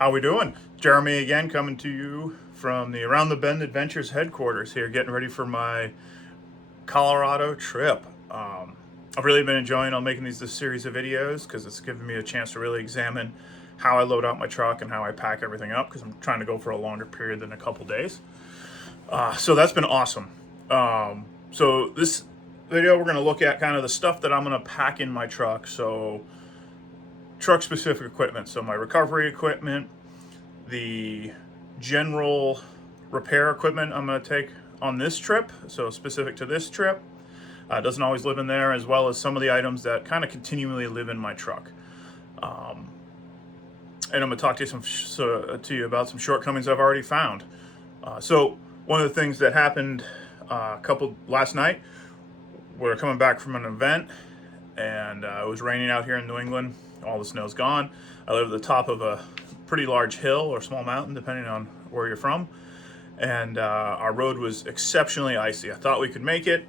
How we doing? Jeremy again, coming to you from the Around the Bend Adventures headquarters here, getting ready for my Colorado trip. I've really been enjoying making this series of videos because it's given me a chance to really examine how I load out my truck and how I pack everything up, because I'm trying to go for a longer period than a couple days. So that's been awesome. So this video, we're going to look at kind of the stuff that I'm going to pack in my truck. So truck specific equipment, so my recovery equipment, the general repair equipment I'm going to take on this trip, so specific to this trip, doesn't always live in there, as well as some of the items that kind of continually live in my truck. And I'm going to talk to you about some shortcomings I've already found. So one of the things that happened last night, we're coming back from an event, and it was raining out here in New England. All the snow's gone. I live at the top of a pretty large hill or small mountain, depending on where you're from. And our road was exceptionally icy. I thought we could make it.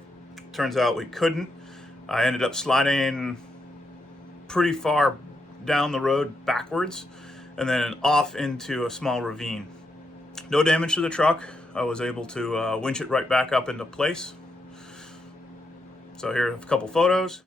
Turns out we couldn't. I ended up sliding pretty far down the road backwards and then off into a small ravine. No damage to the truck. I was able to winch it right back up into place. So here are a couple photos.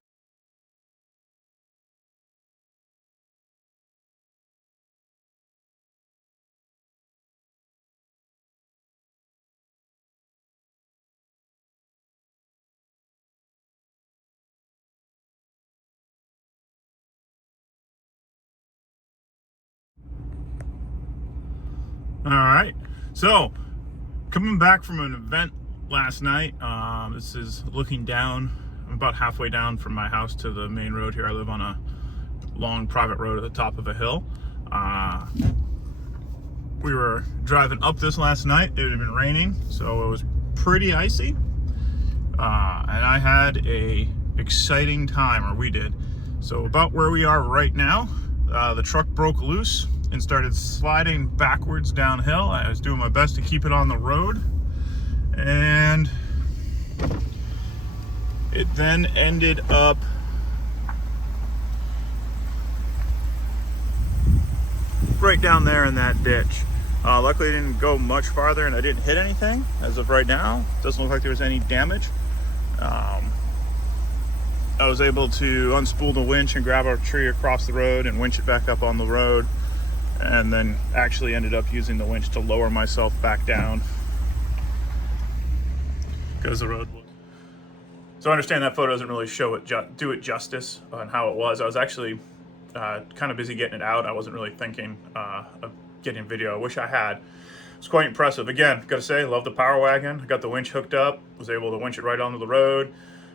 All right, so coming back from an event last night, this is looking down. I'm about halfway down from my house to the main road here. I live on a long private road at the top of a hill. We were driving up this last night. It had been raining, so it was pretty icy. And I had a exciting time, or we did. So about where we are right now, the truck broke loose and started sliding backwards downhill. I was doing my best to keep it on the road, and it then ended up right down there in that ditch. Luckily it didn't go much farther and I didn't hit anything as of right now. Doesn't look like there was any damage. I was able to unspool the winch and grab a tree across the road and winch it back up on the road, and then actually ended up using the winch to lower myself back down because the road was. So I understand that photo doesn't really do it justice on how it was. I was actually kind of busy getting it out. I wasn't really thinking of getting video. I wish I had. It's quite impressive. Again, gotta say, love the power wagon. I got the winch hooked up, was able to winch it right onto the road,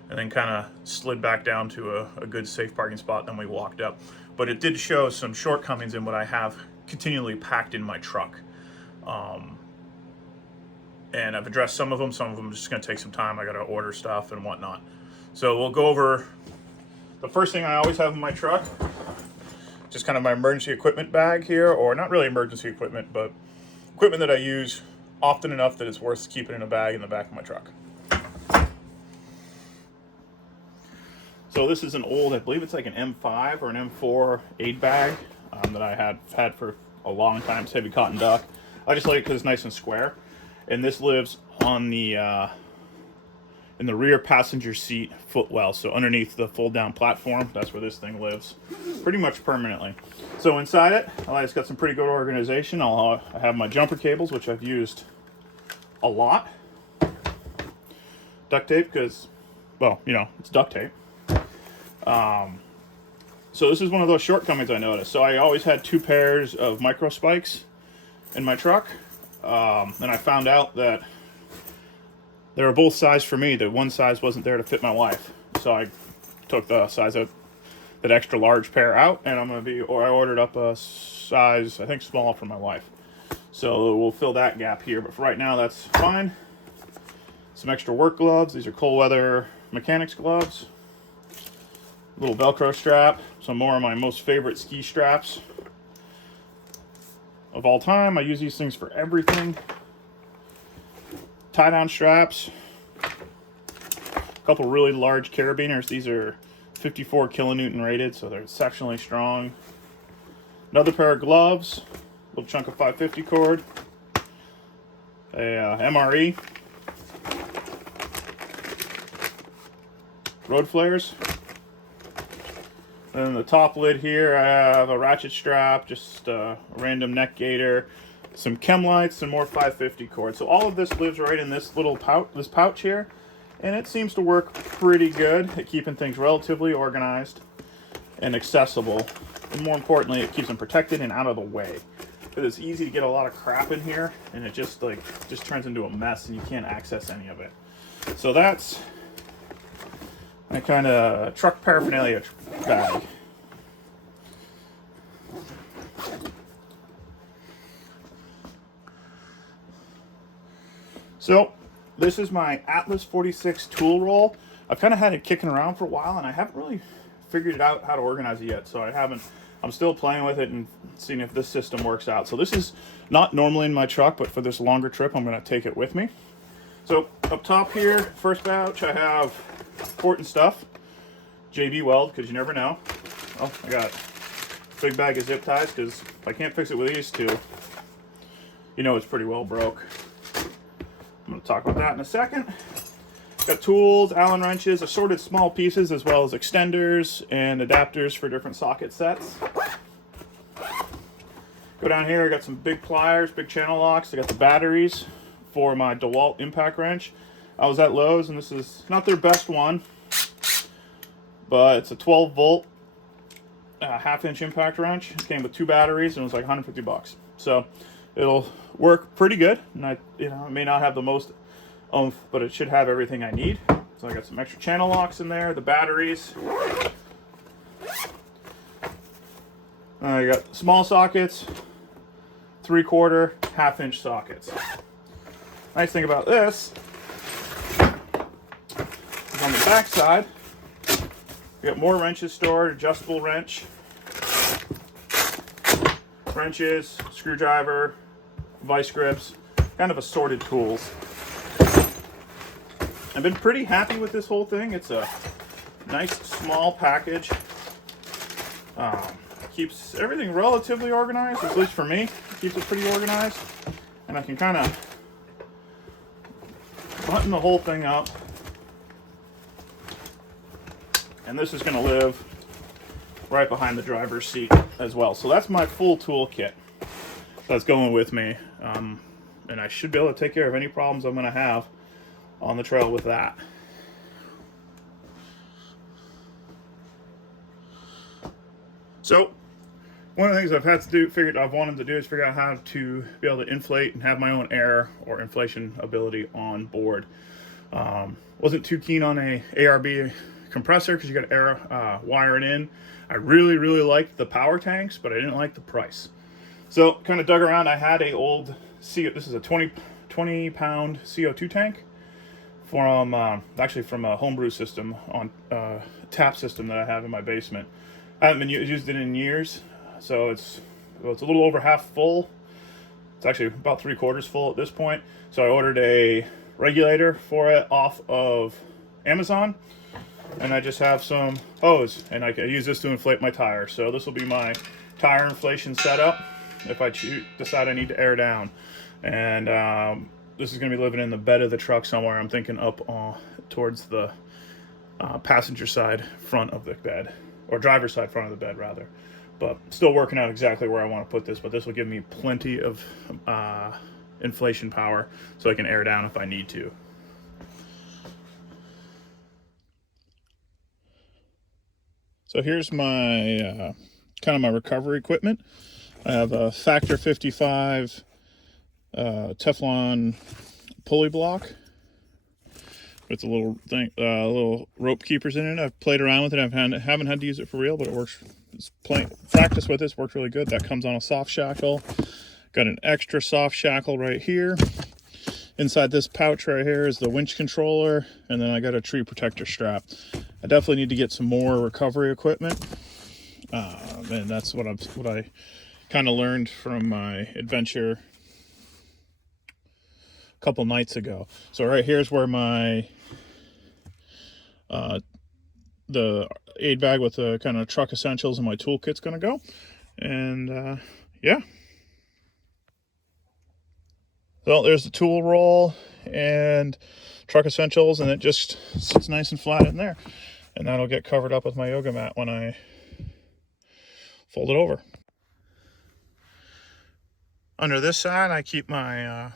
and then kind of slid back down to a good safe parking spot. Then we walked up. But it did show some shortcomings in what I have continually packed in my truck. And I've addressed some of them. Some of them are just going to take some time. I got to order stuff and whatnot. So we'll go over the first thing I always have in my truck. Just kind of my emergency equipment bag here, or not really emergency equipment, but equipment that I use often enough that it's worth keeping in a bag in the back of my truck. So this is an old, I believe it's like an M5 or an M4 aid bag that I had for a long time. It's heavy cotton duck. I just like it because it's nice and square. And this lives on the in the rear passenger seat footwell, so underneath the fold-down platform. That's where this thing lives, pretty much permanently. So inside it, it's got some pretty good organization. I have my jumper cables, which I've used a lot. Duct tape, because, well, you know, it's duct tape. So this is one of those shortcomings I noticed. So I always had 2 pairs of micro spikes in my truck. And I found out that they were both sized for me. The one size wasn't there to fit my wife. So I took the size of that extra large pair out, and I ordered up a size, I think, small for my wife. So we'll fill that gap here, but for right now, that's fine. Some extra work gloves. These are cold weather mechanics gloves. A little Velcro strap. Some more of my most favorite ski straps of all time. I use these things for everything. Tie-down straps. A couple really large carabiners. These are 54 kilonewton rated, so they're exceptionally strong. Another pair of gloves. little chunk of 550 cord, a MRE, road flares. And then the top lid here, I have a ratchet strap, just a random neck gaiter, some chem lights, and more 550 cord. So all of this lives right in this little pouch here, and it seems to work pretty good at keeping things relatively organized and accessible. And more importantly, it keeps them protected and out of the way. Because it's easy to get a lot of crap in here, and it just turns into a mess, and you can't access any of it. So that's my kind of truck paraphernalia bag. So this is my Atlas 46 tool roll. I've kind of had it kicking around for a while, and I haven't really figured out how to organize it yet. So I'm still playing with it and seeing if this system works out. So this is not normally in my truck, but for this longer trip, I'm going to take it with me. So up top here, first pouch, I have important stuff. JB Weld, because you never know. Oh, I got a big bag of zip ties, because if I can't fix it with these two, you know it's pretty well broke. I'm going to talk about that in a second. Got tools, Allen wrenches, assorted small pieces, as well as extenders and adapters for different socket sets. Go down here, I got some big pliers, big channel locks. I got the batteries for my DeWalt impact wrench. I was at Lowe's, and this is not their best one, but it's a 12 volt half-inch impact wrench. It came with 2 batteries, and it was like 150 bucks. So it'll work pretty good, and it may not have the most oomph, but it should have everything I need. So I got some extra channel locks in there, the batteries. I got small sockets, 3/4, half-inch sockets. Nice thing about this is on the back side, we got more wrenches stored, adjustable wrenches, screwdriver, vice grips, kind of assorted tools. I've been pretty happy with this whole thing. It's a nice small package. Keeps everything relatively organized, at least for me. It keeps it pretty organized. And I can kind of button the whole thing up. And this is going to live right behind the driver's seat as well. So that's my full tool kit that's going with me. And I should be able to take care of any problems I'm going to have on the trail with that. So one of the things I've wanted to do is figure out how to be able to inflate and have my own air or inflation ability on board. Wasn't too keen on a ARB compressor because you got to air wire it in. I really liked the power tanks, but I didn't like the price. So kind of dug around. I had a old this is a 20 pound CO2 tank from actually from a homebrew system on tap system that I have in my basement. I haven't used it in years, so it's a little over half full. It's actually about 3/4 full at this point. So I ordered a regulator for it off of Amazon, and I just have some hose, and I can use this to inflate my tire. So this will be my tire inflation setup if I decide I need to air down. And this is going to be living in the bed of the truck somewhere. I'm thinking up towards the passenger side front of the bed, or driver's side front of the bed rather. But still working out exactly where I want to put this, but this will give me plenty of inflation power so I can air down if I need to. So here's my kind of my recovery equipment. I have a Factor 55 Teflon pulley block with a little thing, little rope keepers in it. I've played around with it. Haven't had to use it for real, but it works. Practice with this worked really good. That comes on a soft shackle. Got an extra soft shackle right here. Inside this pouch right here is the winch controller, and then I got a tree protector strap. I definitely need to get some more recovery equipment, and that's what I kind of learned from my adventure a couple nights ago. So right here's where my the aid bag with the kind of truck essentials and my toolkit's gonna go. And yeah, So there's the tool roll and truck essentials, and it just sits nice and flat in there. And that'll get covered up with my yoga mat when I fold it over. Under this side, I keep my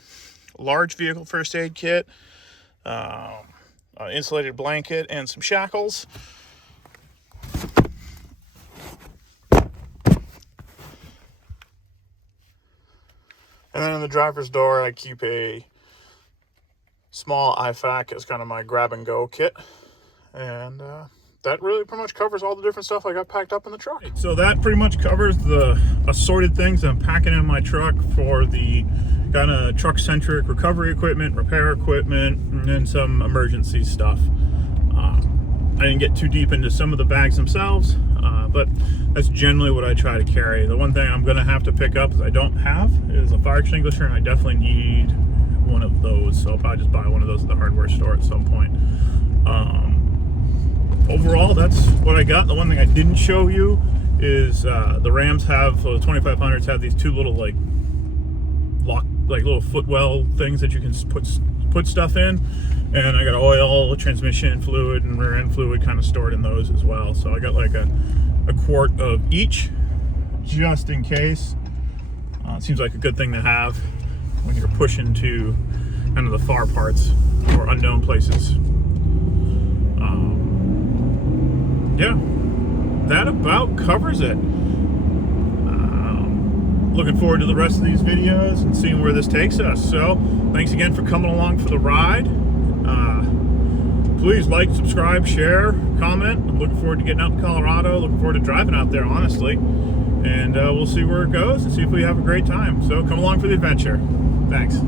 large vehicle first aid kit, an insulated blanket, and some shackles. And then in the driver's door, I keep a small IFAC as kind of my grab and go kit. And that really pretty much covers all the different stuff I got packed up in the truck. So that pretty much covers the assorted things I'm packing in my truck for the kind of truck-centric recovery equipment, repair equipment, and then some emergency stuff. I didn't get too deep into some of the bags themselves, but that's generally what I try to carry. The one thing I'm going to have to pick up, I don't have, is a fire extinguisher, and I definitely need one of those. So I'll probably just buy one of those at the hardware store at some point. Overall, that's what I got. The one thing I didn't show you is the Rams have, the 2500s have these two little like little footwell things that you can put stuff in. And I got oil, transmission fluid, and rear end fluid kind of stored in those as well. So I got like a quart of each, just in case. It seems like a good thing to have when you're pushing to kind of the far parts or unknown places. Yeah, that about covers it. Looking forward to the rest of these videos and seeing where this takes us. So thanks again for coming along for the ride. Please like, subscribe, share, comment. I'm looking forward to getting out to Colorado. Looking forward to driving out there, honestly. And we'll see where it goes and see if we have a great time. So come along for the adventure. Thanks.